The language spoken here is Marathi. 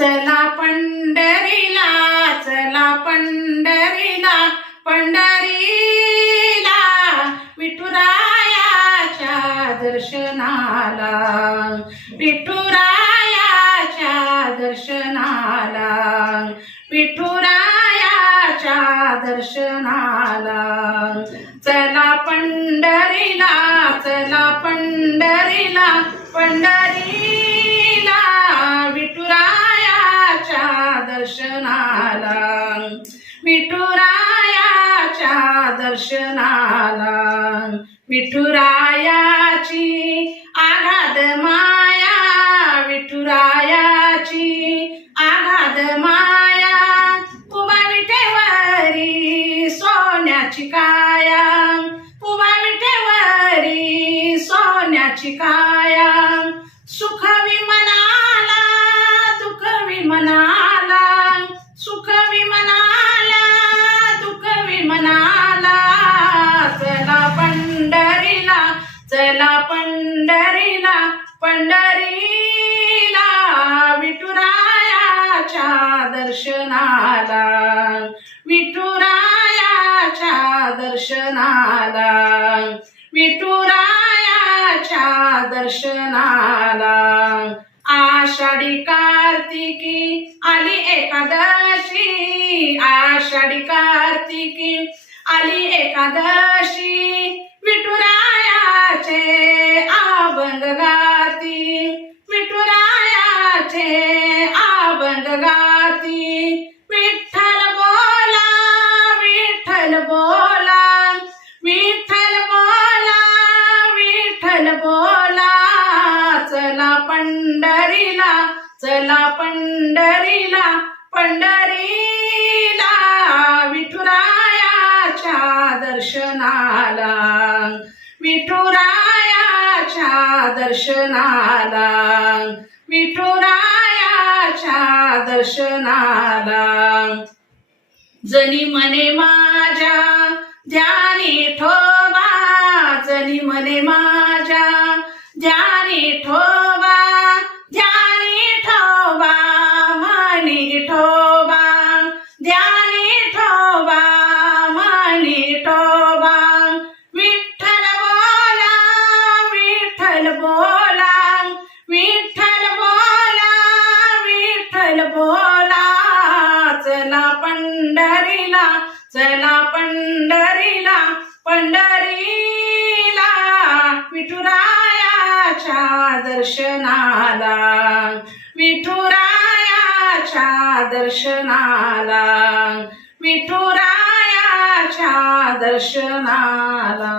चला पंढरीला चला पंढरीला पंढरीला विठुरायाच्या दर्शनाला विठुरायाच्या दर्शनाला विठुरायाच्या दर्शनाला. चला पंढरीला चला पंढरीला पंढरी दर्शनाला. विठुरायाची आघाद माया विठुरायाची आघाद माया. उभा विठेवरी सोन्याची काया. उभा विठेवरी सोन्याची काया. सुख चला पंढरीला पंढरीला विठुरायाच्या दर्शनाला. विठुरायाच्या दर्शनाला. विठुरायाच्या दर्शनाला. आषाढी कार्तिकी आली एकादशी. आषाढी कार्तिकी आली एकादशी. विठुरायाचे आबंग गाती विठुरायाचे आबंग गाती. विठ्ठल बोला विठ्ठल बोला विठ्ठल बोला विठ्ठल बोला. चला पंढरीला चला पंढरीला पंढरीला विठुरायाच्या दर्शनाला. विठुरा दर्शनाला. विठुरायाच्या दर्शनाला. जनी मने माझ्या ध्यानी ठोबा जनी मने माझ्या पंढरीला चला पंढरीला पंढरीला विठुरायाच्या दर्शनाला विठुरायाच्या दर्शनाला विठुरायाच्या दर्शनाला.